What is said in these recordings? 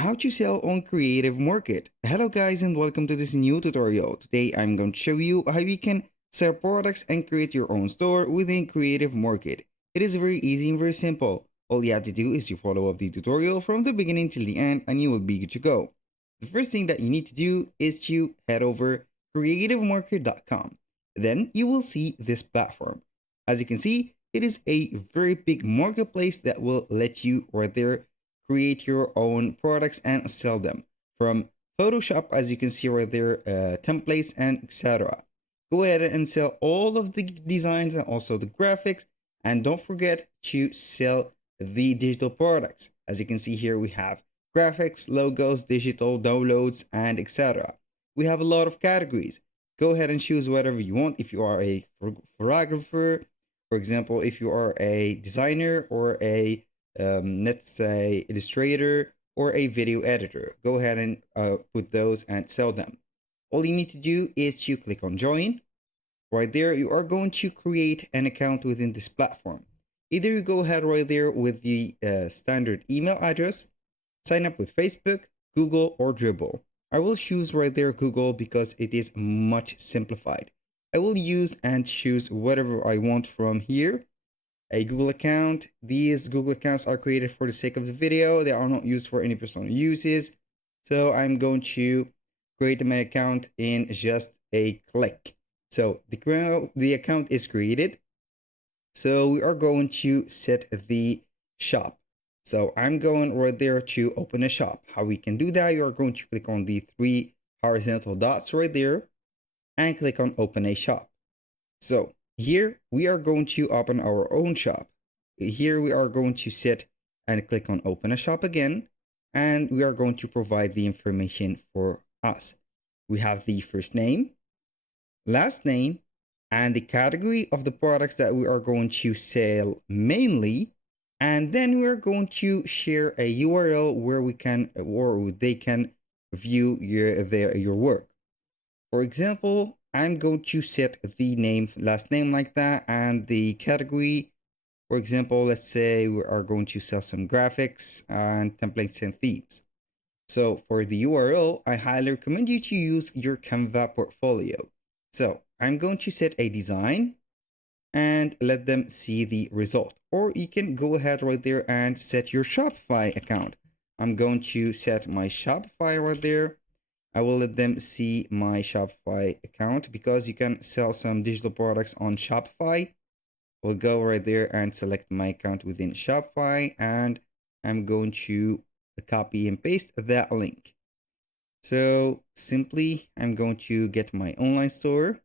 How to sell on Creative Market. Hello guys and welcome to this new tutorial. Today I'm going to show you how you can sell products and create your own store within Creative Market. It is very easy and very simple. All you have to do is you follow up the tutorial from the beginning till the end and you will be good to go. The first thing that you need to do is to head over creativemarket.com. Then you will see this platform. As you can see, it is a very big marketplace that will let you right there create your own products and sell them from Photoshop, as you can see right there, templates and etc. Go ahead and sell all of the designs and also the graphics, and don't forget to sell the digital products. As you can see here, we have graphics, logos, digital downloads, and etc. We have a lot of categories. Go ahead and choose whatever you want. If you are a photographer, for example, if you are a designer or a let's say illustrator or a video editor, go ahead and put those and sell them. All you need to do is to click on join. Right there, you are going to create an account within this platform. Either you go ahead right there with the standard email address, sign up with Facebook, Google, or Dribbble. I will choose right there Google because it is much simplified. I will use and choose whatever I want from here. A Google account. These Google accounts are created for the sake of the video. They are not used for any personal uses. So I'm going to create my account in just a click. So the account is created. So we are going to set the shop. So I'm going right there to open a shop. How we can do that, you are going to click on the three horizontal dots right there and click on open a shop. So here we are going to open our own shop. Here we are going to set and click on open a shop again, and we are going to provide the information for us. We have the first name, last name, and the category of the products that we are going to sell mainly. And then we're going to share a URL where we can or they can view your work. For example, I'm going to set the name, last name like that, and the category. For example, let's say we are going to sell some graphics and templates and themes. So for the URL, I highly recommend you to use your Canva portfolio. So I'm going to set a design and let them see the result. Or you can go ahead right there and set your Shopify account. I'm going to set my Shopify right there. I will let them see my Shopify account because you can sell some digital products on Shopify. We'll go right there and select my account within Shopify, and I'm going to copy and paste that link. So simply, I'm going to get my online store,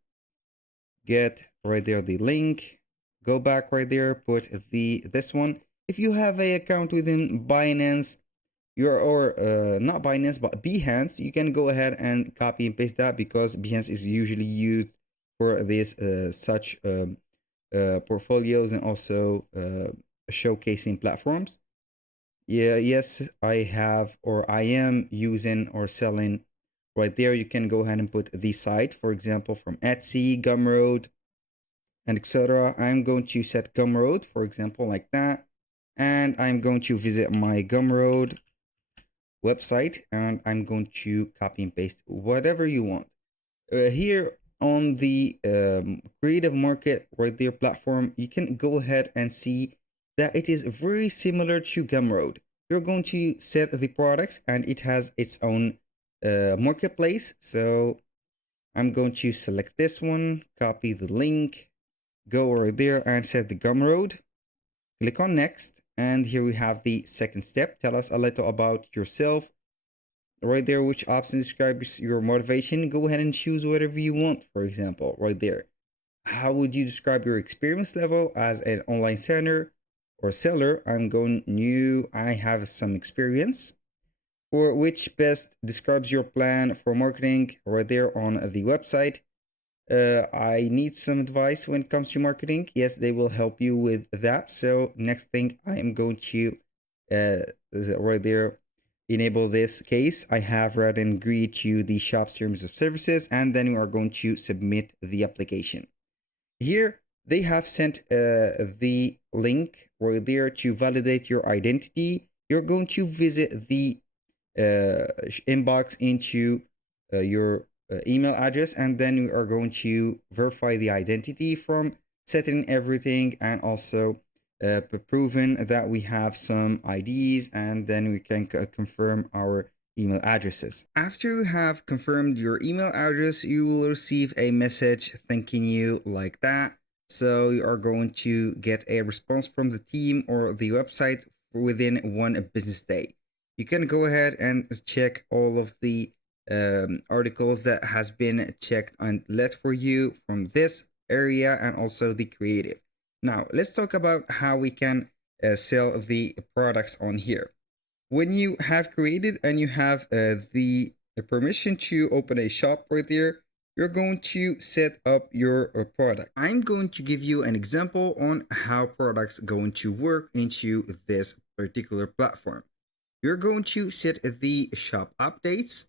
get right there the link, go back right there, put this one. If you have a account within Binance, not Binance but Behance, you can go ahead and copy and paste that because Behance is usually used for this such portfolios and also showcasing platforms. Yes, I have or I am using or selling right there. You can go ahead and put the site, for example, from Etsy, Gumroad, and etc. I'm going to set Gumroad, for example, like that, and I'm going to visit my Gumroad website, and I'm going to copy and paste whatever you want. Here on the Creative Market right there platform, you can go ahead and see that it is very similar to Gumroad. You're going to set the products and it has its own marketplace. So I'm going to select this one, copy the link, go right there and set the Gumroad. Click on next, and here we have the second step. Tell us a little about yourself. Right there, which option describes your motivation. Go ahead and choose whatever you want. For example, right there, how would you describe your experience level as an online seller or seller? I'm going new. I have some experience. For which best describes your plan for marketing. Right there on the website. I need some advice when it comes to marketing. Yes, they will help you with that. So next thing, I am going to right there enable this case. I have read and agreed to the shop's terms of services, and then you are going to submit the application. Here they have sent the link right there to validate your identity. You're going to visit the inbox into your email address, and then we are going to verify the identity from setting everything, and also proving that we have some IDs, and then we can confirm our email addresses. After you have confirmed your email address, you will receive a message thanking you like that. So you are going to get a response from the team or the website within 1 business day. You can go ahead and check all of the articles that has been checked and let for you from this area, and also the creative. Now let's talk about how we can sell the products on here. When you have created and you have the permission to open a shop right there, you're going to set up your product. I'm going to give you an example on how products going to work into this particular platform. You're going to set the shop updates.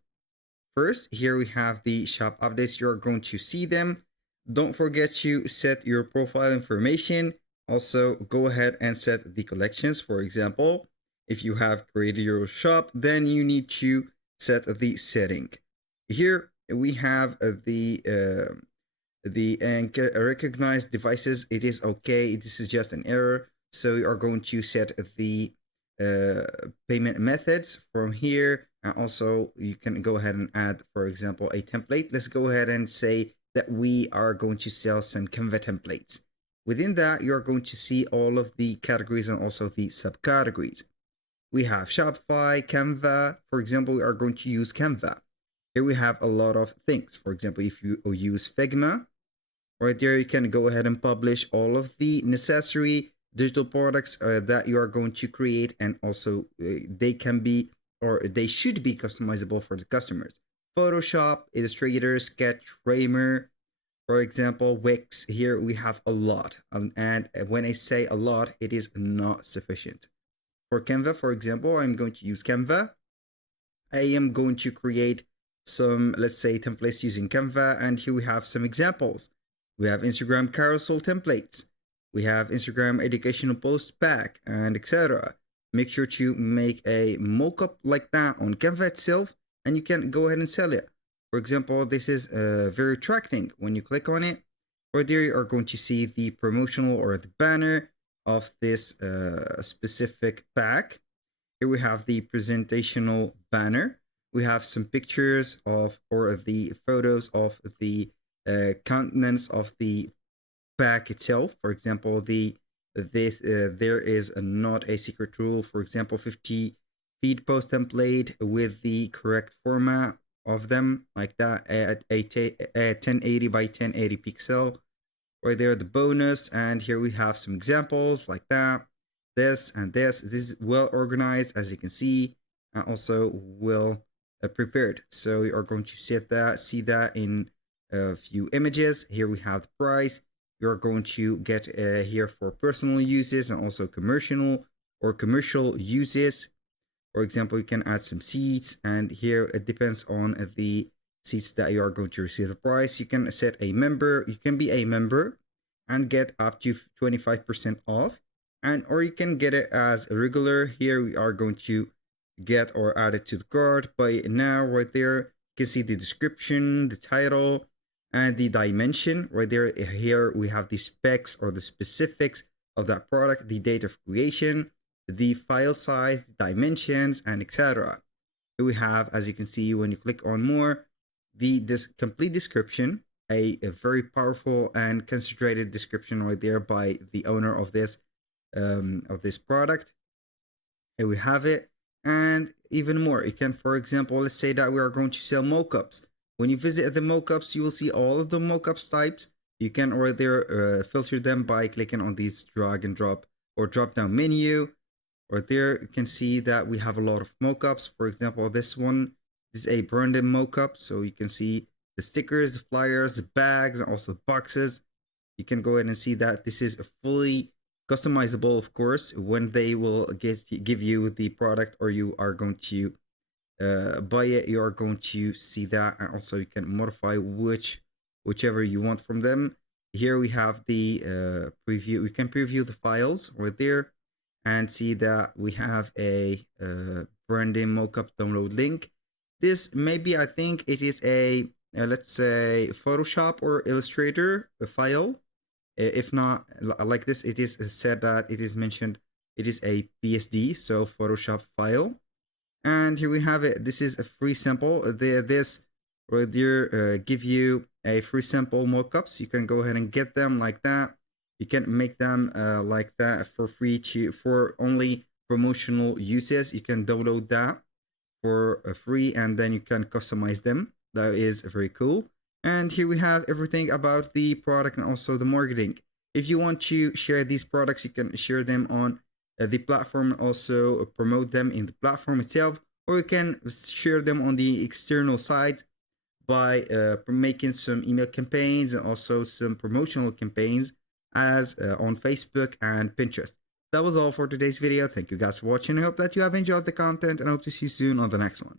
First, here we have the shop updates. You're going to see them. Don't forget to set your profile information. Also, go ahead and set the collections. For example, if you have created your shop, then you need to set the setting. Here we have the recognized devices. It is okay. This is just an error. So you are going to set the payment methods from here, and also you can go ahead and add, for example, a template. Let's go ahead and say that we are going to sell some Canva templates. Within that, you're going to see all of the categories and also the subcategories. We have Shopify, Canva. For example, we are going to use Canva. Here we have a lot of things. For example, if you use Figma, right there, you can go ahead and publish all of the necessary digital products that you are going to create, and also they can be, or they should be, customizable for the customers. Photoshop, Illustrator, Sketch, Framer, for example, Wix. Here we have a lot, and when I say a lot, it is not sufficient. For Canva, for example, I'm going to use Canva. I am going to create some, let's say, templates using Canva, and here we have some examples. We have Instagram carousel templates. We have Instagram educational post pack, and etc. Make sure to make a mockup like that on Canva itself, and you can go ahead and sell it. For example, this is very attracting. When you click on it, right there, you are going to see the promotional or the banner of this specific pack. Here we have the presentational banner. We have some pictures of, or the photos of the contents of the pack itself. For example, there is not a secret rule. For example, 50 feed post template with the correct format of them, like that, at a 1080 by 1080 pixel. Right there, the bonus, and here we have some examples like that. This and this. This is well organized, as you can see, and also well prepared. So we are going to see that in a few images. Here we have the price. You're going to get here for personal uses and also commercial uses. For example, you can add some seats, and here it depends on the seats that you are going to receive the price. You can set a member. You can be a member and get up to 25% off, and or you can get it as a regular. Here we are going to get or add it to the cart. But now right there, you can see the description, the title, and the dimension. Right there, here we have the specs or the specifics of that product, the date of creation, the file size, dimensions, and etc. Here we have, as you can see when you click on more, this complete description, a very powerful and concentrated description right there by the owner of this product. Here we have it, and even more. You can, for example, let's say that we are going to sell mockups. When you visit the mockups, you will see all of the mockups types. You can right there filter them by clicking on these drag and drop or drop down menu. Right there, you can see that we have a lot of mockups. For example, this one is a branded mockup, so you can see the stickers, the flyers, the bags, and also the boxes. You can go ahead and see that this is a fully customizable, of course, when they will give you the product, or you are going to buy it. You are going to see that, and also you can modify whichever you want from them. Here we have the preview. We can preview the files right there, and see that we have a branding mockup download link. This maybe, I think it is a let's say Photoshop or Illustrator file. If not like this, it is said that it is mentioned it is a PSD, so Photoshop file. And here we have it. This is a free sample. This right there give you a free sample mockups. You can go ahead and get them like that. You can make them like that for free for only promotional uses. You can download that for free, and then you can customize them. That is very cool. And here we have everything about the product and also the marketing. If you want to share these products, you can share them on the platform and also promote them in the platform itself, or you can share them on the external side by making some email campaigns and also some promotional campaigns as on Facebook and Pinterest. That was all for today's video. Thank you guys for watching. I hope that you have enjoyed the content and I hope to see you soon on the next one.